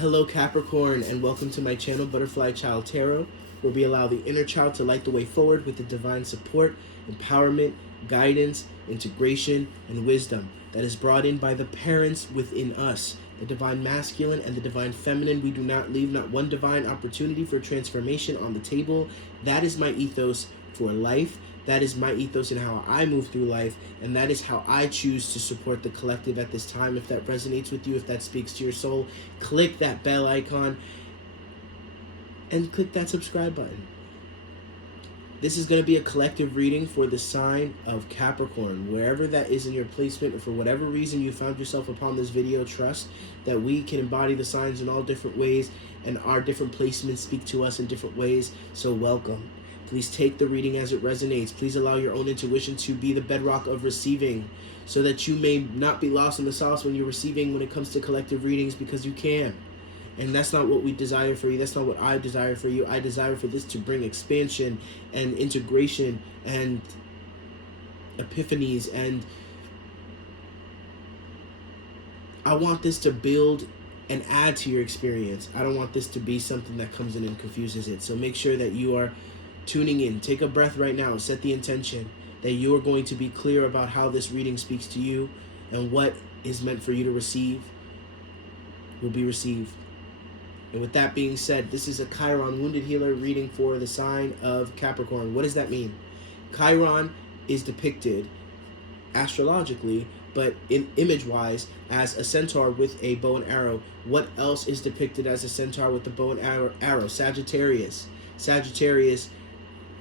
Hello Capricorn, and welcome to my channel Butterfly Child Tarot, where we allow the inner child to light the way forward with the divine support, empowerment, guidance, integration, and wisdom that is brought in by the parents within us, the divine masculine and the divine feminine. We do not leave not one divine opportunity for transformation on the table. That is my ethos for life. That is my ethos in how I move through life, and that is how I choose to support the collective at this time. If that resonates with you, if that speaks to your soul, click that bell icon and click that subscribe button. This is going to be a collective reading for the sign of Capricorn. Wherever that is in your placement, or for whatever reason you found yourself upon this video, trust that we can embody the signs in all different ways, and our different placements speak to us in different ways. So welcome. Please take the reading as it resonates. Please allow your own intuition to be the bedrock of receiving, so that you may not be lost in the sauce when you're receiving when it comes to collective readings, because you can. And that's not what we desire for you. That's not what I desire for you. I desire for this to bring expansion and integration and epiphanies. And I want this to build and add to your experience. I don't want this to be something that comes in and confuses it. So make sure that you are tuning in. Take a breath right now. Set the intention that you are going to be clear about how this reading speaks to you, and what is meant for you to receive will be received. And with that being said, this is a Chiron Wounded Healer reading for the sign of Capricorn. What does that mean? Chiron is depicted astrologically, but in image-wise, as a centaur with a bow and arrow. What else is depicted as a centaur with the bow and arrow? Sagittarius. Sagittarius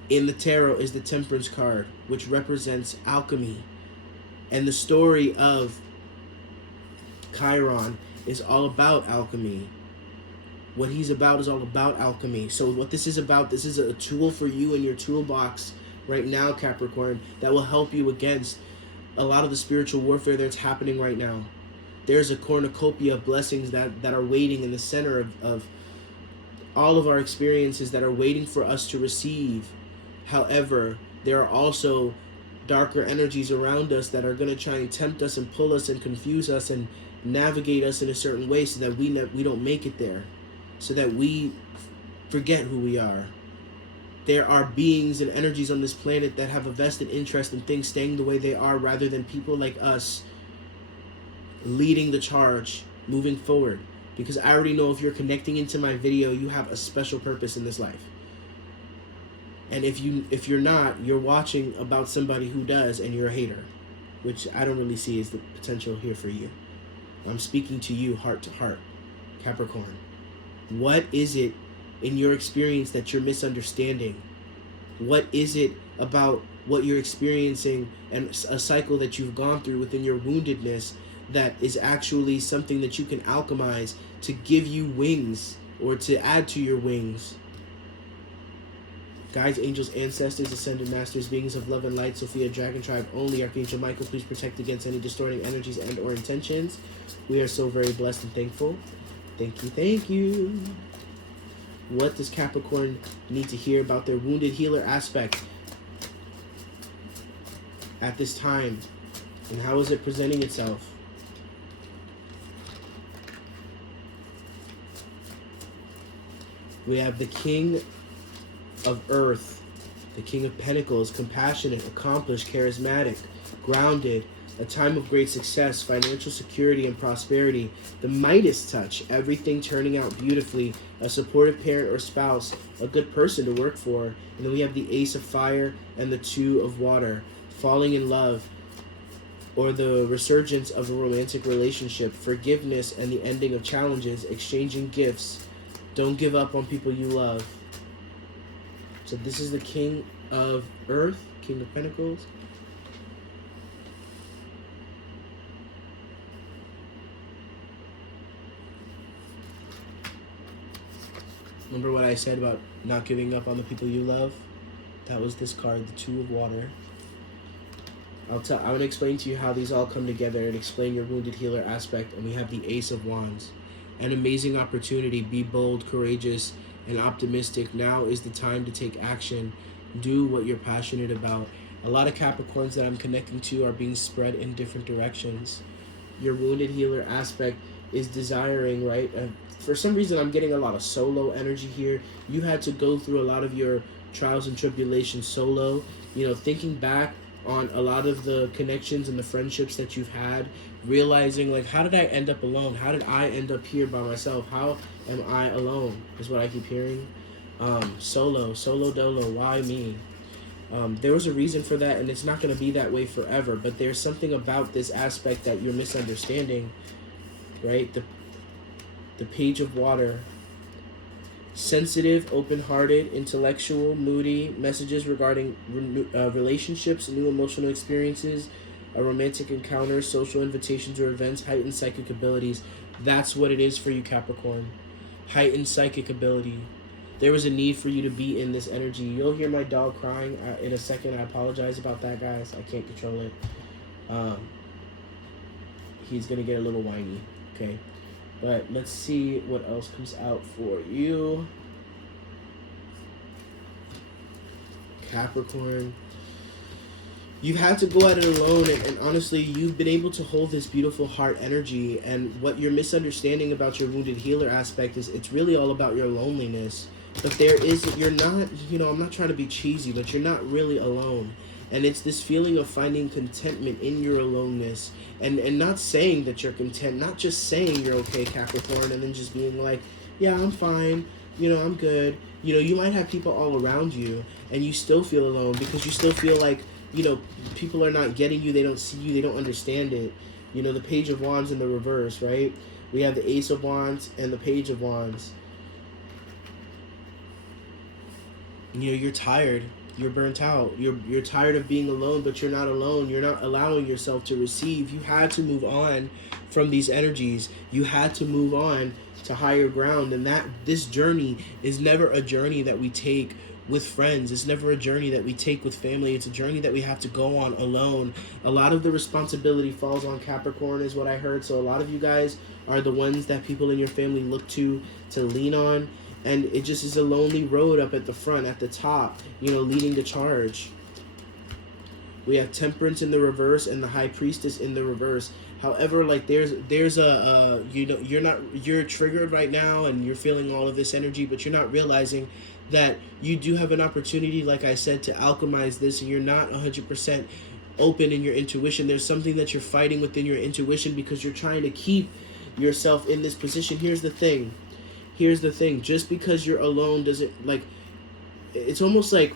in the tarot is the Temperance card, which represents alchemy. And the story of Chiron is all about alchemy. What he's about is all about alchemy. So what this is about, this is a tool for you in your toolbox right now, Capricorn, that will help you against a lot of the spiritual warfare that's happening right now. There's a cornucopia of blessings that are waiting in the center of all of our experiences, that are waiting for us to receive. However, there are also darker energies around us that are going to try and tempt us and pull us and confuse us and navigate us in a certain way, so that we don't make it there, so that we forget who we are. There are beings and energies on this planet that have a vested interest in things staying the way they are, rather than people like us leading the charge, moving forward. Because I already know, if you're connecting into my video, you have a special purpose in this life. And if you're not, you're watching about somebody who does, and you're a hater, which I don't really see as the potential here for you. I'm speaking to you heart to heart, Capricorn. What is it in your experience that you're misunderstanding? What is it about what you're experiencing and a cycle that you've gone through within your woundedness that is actually something that you can alchemize to give you wings, or to add to your wings? Guides, angels, ancestors, ascended masters, beings of love and light, Sophia, Dragon Tribe only, Archangel Michael, please protect against any distorting energies and or intentions. We are so very blessed and thankful. Thank you, thank you. What does Capricorn need to hear about their wounded healer aspect at this time? And how is it presenting itself? We have the King of Earth, the King of Pentacles, compassionate, accomplished, charismatic, grounded, a time of great success, financial security and prosperity, the Midas touch, everything turning out beautifully, a supportive parent or spouse, a good person to work for. And then we have the Ace of Fire and the Two of Water, falling in love, or the resurgence of a romantic relationship, forgiveness and the ending of challenges, exchanging gifts. Don't give up on people you love. So this is the King of Earth, King of Pentacles. Remember what I said about not giving up on the people you love? That was this card, the Two of Water. I'm going to explain to you how these all come together and explain your wounded healer aspect. And we have the Ace of Wands. An amazing opportunity. Be bold, courageous, and optimistic. Now is the time to take action. Do what you're passionate about. A lot of Capricorns that I'm connecting to are being spread in different directions. Your wounded healer aspect is desiring, right? For some reason, I'm getting a lot of solo energy here. You had to go through a lot of your trials and tribulations solo. Thinking back on a lot of the connections and the friendships that you've had, realizing, like, how did I end up alone? How did I end up here by myself? How am I alone? Is what I keep hearing. Solo dolo. Why me? There was a reason for that, and it's not going to be that way forever. But there's something about this aspect that you're misunderstanding, right? The Page of Water. Sensitive, open-hearted, intellectual, moody, messages regarding relationships, new emotional experiences, a romantic encounter, social invitations or events, heightened psychic abilities. That's what it is for you, Capricorn. Heightened psychic ability. There was a need for you to be in this energy. You'll hear my dog crying in a second. I apologize about that, guys. I can't control it. He's going to get a little whiny, okay? But let's see what else comes out for you. Capricorn. You've had to go at it alone, and honestly, you've been able to hold this beautiful heart energy, and what you're misunderstanding about your wounded healer aspect is it's really all about your loneliness. But you're not, I'm not trying to be cheesy, but you're not really alone. And it's this feeling of finding contentment in your aloneness, and not saying that you're content, not just saying you're okay, Capricorn, and then just being like, yeah, I'm fine, I'm good. You might have people all around you, and you still feel alone because you still feel like, people are not getting you, they don't see you, they don't understand it. The Page of Wands in the reverse, right? We have the Ace of Wands and the Page of Wands. You're tired. You're burnt out. You're tired of being alone, but you're not alone. You're not allowing yourself to receive. You had to move on from these energies. You had to move on to higher ground, and this journey is never a journey that we take with friends. It's never a journey that we take with family. It's a journey that we have to go on alone. A lot of the responsibility falls on Capricorn, is what I heard. So a lot of you guys are the ones that people in your family look to lean on. And it just is a lonely road up at the front, at the top, leading the charge. We have Temperance in the reverse and the High Priestess in the reverse. However, like there's you're triggered right now and you're feeling all of this energy, but you're not realizing that you do have an opportunity, like I said, to alchemize this, and you're not 100% open in your intuition. There's something that you're fighting within your intuition because you're trying to keep yourself in this position. Here's the thing. Just because you're alone doesn't, like, it's almost like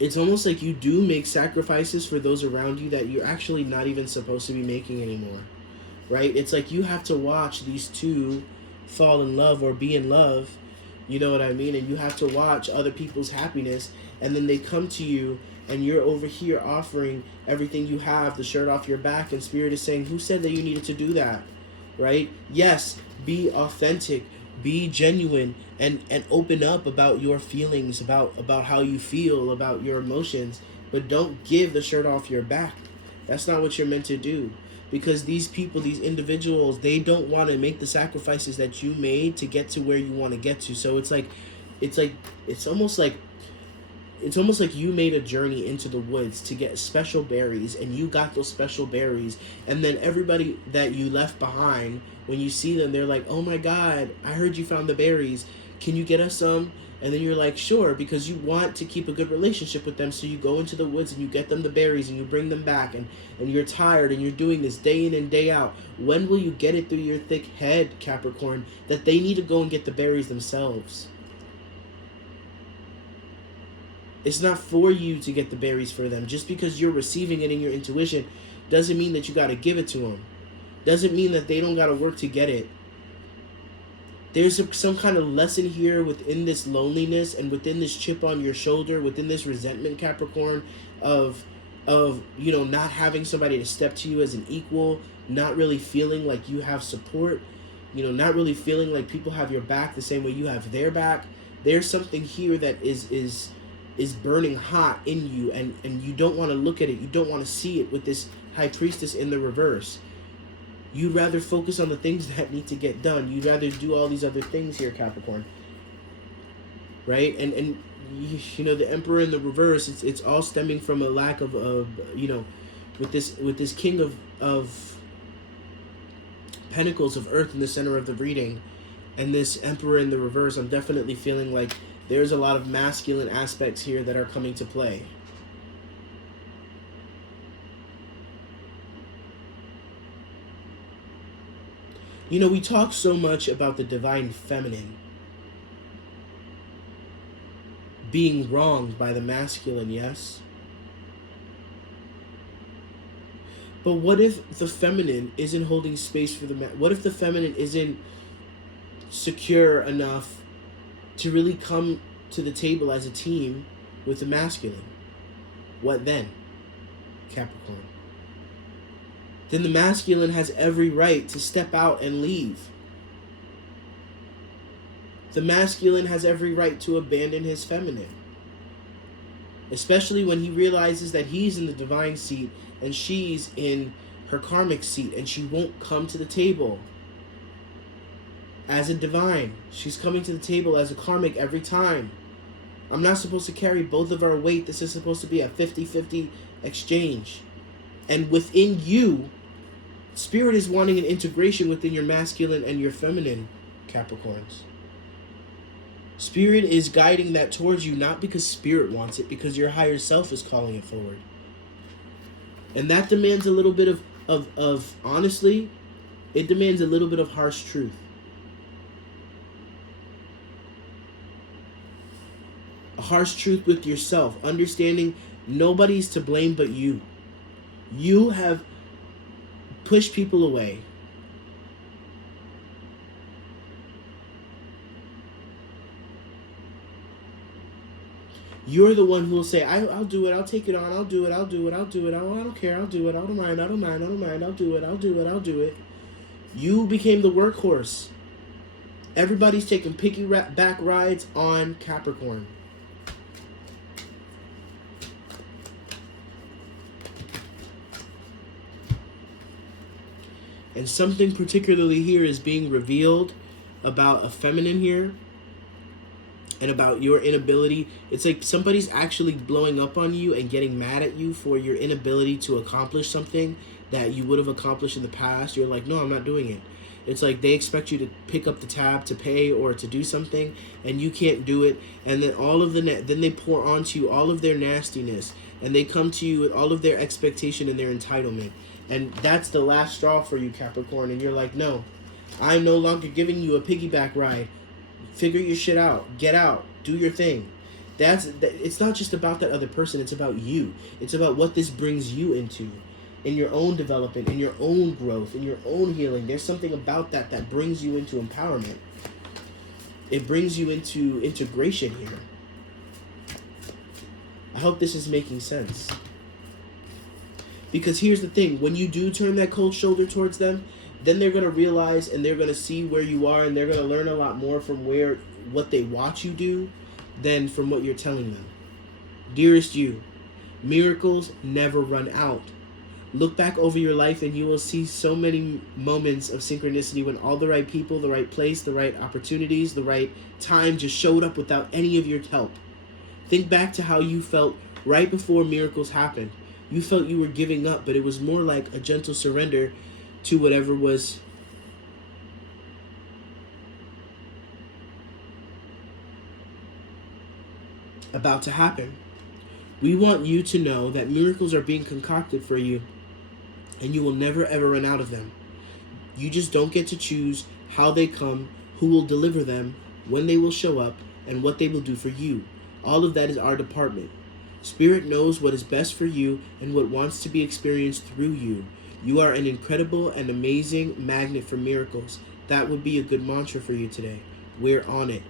you do make sacrifices for those around you that you're actually not even supposed to be making anymore, right? It's like you have to watch these two fall in love or be in love, you know what I mean? And you have to watch other people's happiness, and then they come to you and you're over here offering everything you have, the shirt off your back, and Spirit is saying, who said that you needed to do that? Right? Yes, be authentic, be genuine, and open up about your feelings, about how you feel, about your emotions, but don't give the shirt off your back. That's not what you're meant to do, because these people, these individuals, they don't want to make the sacrifices that you made to get to where you want to get to. So it's almost like you made a journey into the woods to get special berries, and you got those special berries, and then everybody that you left behind, when you see them, they're like, oh my God, I heard you found the berries. Can you get us some? And then you're like, sure, because you want to keep a good relationship with them. So you go into the woods and you get them the berries and you bring them back, and you're tired and you're doing this day in and day out. When will you get it through your thick head, Capricorn, that they need to go and get the berries themselves? It's not for you to get the berries for them. Just because you're receiving it in your intuition doesn't mean that you got to give it to them. Doesn't mean that they don't got to work to get it. There's some kind of lesson here within this loneliness and within this chip on your shoulder, within this resentment, Capricorn, of not having somebody to step to you as an equal, not really feeling like you have support, not really feeling like people have your back the same way you have their back. There's something here that is burning hot in you, and you don't want to look at it. You don't want to see it with this High Priestess in the reverse. You'd rather focus on the things that need to get done. You'd rather do all these other things here, Capricorn. Right? And the Emperor in the reverse, it's all stemming from a lack of with this King of Pentacles of Earth in the center of the reading, and this Emperor in the reverse, I'm definitely feeling like there's a lot of masculine aspects here that are coming to play. You know, we talk so much about the divine feminine being wronged by the masculine, yes? But what if the feminine isn't holding space for the what if the feminine isn't secure enough to really come to the table as a team with the masculine? What then, Capricorn? Then the masculine has every right to step out and leave. The masculine has every right to abandon his feminine. Especially when he realizes that he's in the divine seat and she's in her karmic seat, and she won't come to the table as a divine. She's coming to the table as a karmic every time. I'm not supposed to carry both of our weight. This is supposed to be a 50-50 exchange. And within you, Spirit is wanting an integration within your masculine and your feminine, Capricorns. Spirit is guiding that towards you, not because Spirit wants it, because your higher self is calling it forward. And that demands a little bit of honestly, it demands a little bit of harsh truth. A harsh truth with yourself, understanding nobody's to blame but you. You have pushed people away. You're the one who will say, I'll do it, I'll take it on, I'll do it, I don't care, I'll do it, I don't mind, I'll do it. You became the workhorse. Everybody's taking back rides on Capricorn. And something particularly here is being revealed about a feminine here. And about your inability. It's like somebody's actually blowing up on you and getting mad at you for your inability to accomplish something that you would have accomplished in the past. You're like, no, I'm not doing it. It's like they expect you to pick up the tab to pay or to do something, and you can't do it. And then then they pour onto you all of their nastiness, and they come to you with all of their expectation and their entitlement. And that's the last straw for you, Capricorn. And you're like, no, I'm no longer giving you a piggyback ride. Figure your shit out. Get out. Do your thing. It's not just about that other person. It's about you. It's about what this brings you into, in your own development, in your own growth, in your own healing. There's something about that brings you into empowerment. It brings you into integration here. I hope this is making sense. Because here's the thing. When you do turn that cold shoulder towards them, then they're going to realize and they're going to see where you are, and they're going to learn a lot more from what they watch you do than from what you're telling them. Dearest you, miracles never run out. Look back over your life and you will see so many moments of synchronicity when all the right people, the right place, the right opportunities, the right time just showed up without any of your help. Think back to how you felt right before miracles happened. You felt you were giving up, but it was more like a gentle surrender to whatever was about to happen. We want you to know that miracles are being concocted for you, and you will never ever run out of them. You just don't get to choose how they come, who will deliver them, when they will show up, and what they will do for you. All of that is our department. Spirit knows what is best for you and what wants to be experienced through you. You are an incredible and amazing magnet for miracles. That would be a good mantra for you today. We're on it.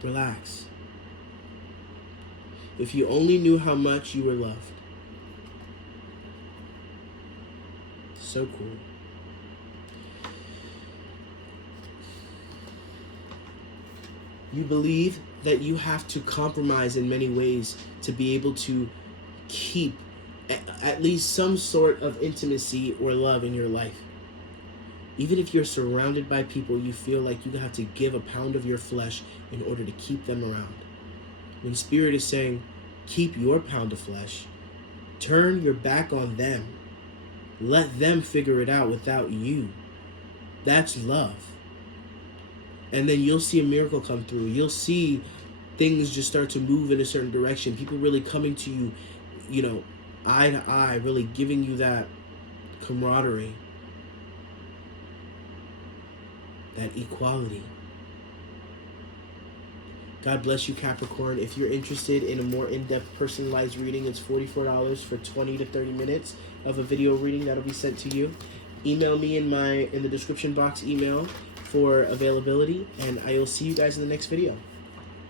Relax. If you only knew how much you were loved. So cool. You believe that you have to compromise in many ways to be able to keep at least some sort of intimacy or love in your life. Even if you're surrounded by people, you feel like you have to give a pound of your flesh in order to keep them around. When Spirit is saying, keep your pound of flesh, turn your back on them. Let them figure it out without you. That's love. And then you'll see a miracle come through. You'll see things just start to move in a certain direction. People really coming to you, you know, eye to eye, really giving you that camaraderie, that equality. God bless you, Capricorn. If you're interested in a more in-depth personalized reading, it's $44 for 20 to 30 minutes of a video reading that'll be sent to you. Email me in the description box email for availability, and I will see you guys in the next video.